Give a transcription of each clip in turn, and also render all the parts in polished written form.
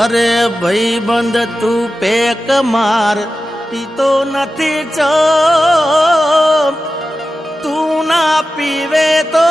अरे भाई बंद तू पेक मार पीतो नथी चो तू ना पीवे तो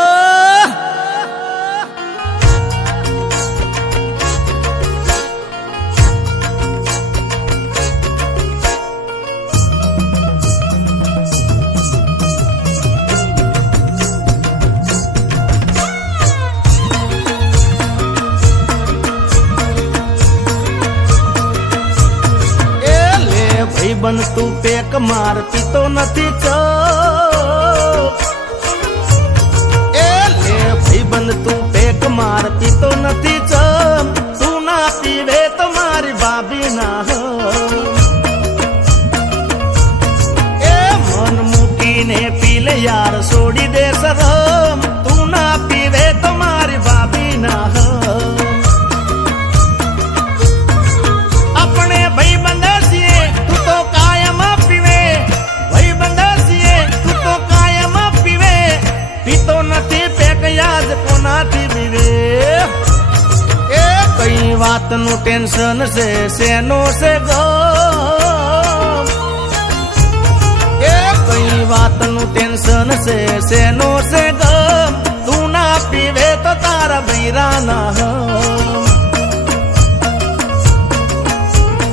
बन तू पेक मार पीतो नथी चो ए ले भाई बन तू पेक मार पीतो नथी चो तू ना पीवे तो मारी भाभी ना हो ए मन मुकी ने पी ले यार छोड़ी दे शरम तू ना पीवे तो मारी भाभी ना हो अपने भाई बंद बात नु टेंशन से सेनो से गो ए कई बात नु टेंशन से सेनो से गो तू ना पीवे तो तारा भैरा ना हो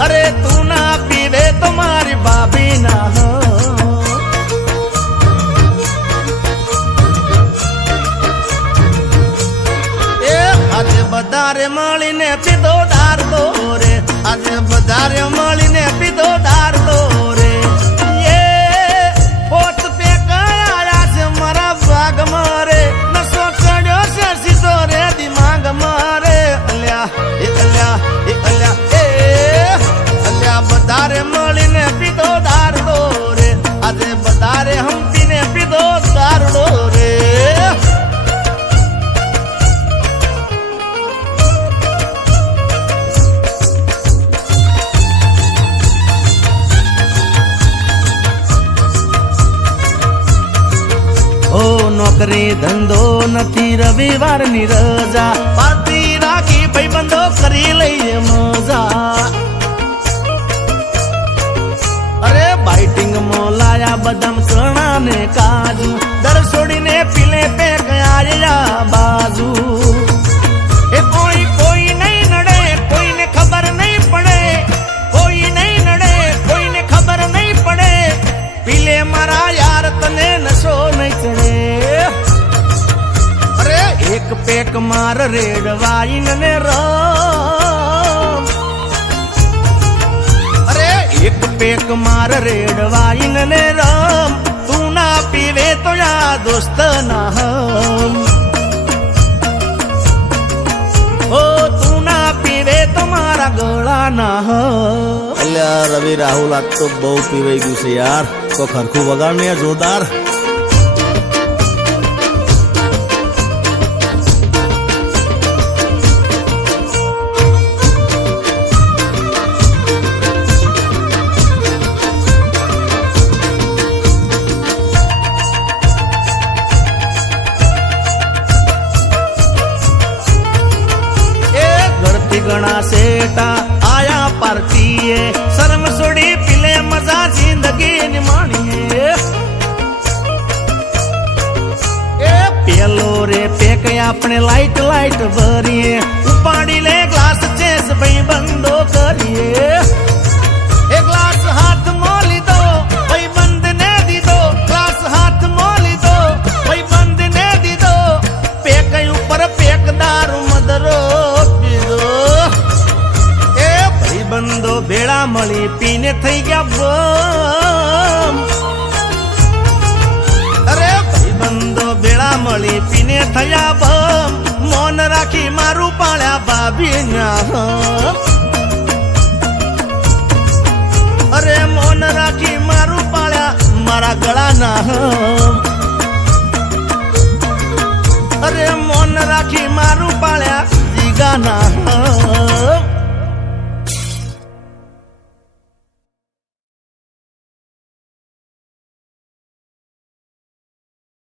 अरे तू ना पीवे तो मारी भाभी ना हो बदारे माली ने पीधो डार दो रे आज बदारे माली ने पीधो डार दो रे ये पोत पे काया से मरा बाग मारे नसो चढ़ो से सीधो रे दिमाग मारे अल्या अल्या बदारे माली ने पीधो डार दो रे आज बदारे हम पीने पीधो डार दो रे नौकरी धंधो नथी रविवार नी रजा पार्टी राखी भाई बंदो करी लईए मजा अरे बाइटिंग मोलाया बदाम चना ने काजू दर छोड़ी ने पीले पे गया बाजू ए कोई कोई नहीं नड़े कोई ने खबर नहीं पड़े कोई नहीं नड़े कोई ने खबर नहीं पड़े पीले मारा यार तने नशो नहीं चढ़े एक पेक मार रेड वाइन ने राम अरे एक पेक मार रेड वाइन ने राम तू ना पीवे तो या दोस्त ना हम ओ तू ना पीवे तो मारा गोला ना हम अल्या रवि राहुल आज तो बहु पीवे गयु छे यार तो खरखू वगाड़ने जोरदार गणा सेटा आया पार्टी शर्म छोड़ी पिले मजा जिंदगी निमाणिए ए पेलो रे पेक अपने लाइट लाइट भरिए उपाड़ी ले ग्लास चेस भाई बंदो करिए एक ग्लास हाथ मोली दो भाई बंद ने दी दो ग्लास हाथ मोली दो भाई बंद ने दी दो पेक ऊपर पेक दारू मदरो बंदो भेड़ा मળી पीने थई गया बम अरे भाई बंदो भेड़ा मળી पीने थया बम मौन राखी मारू पाळ्या भाभी ना अरे मौन राखी मारू पाळ्या मारा गळा ना अरे मौन राखी मारू पाळ्या जीगा ना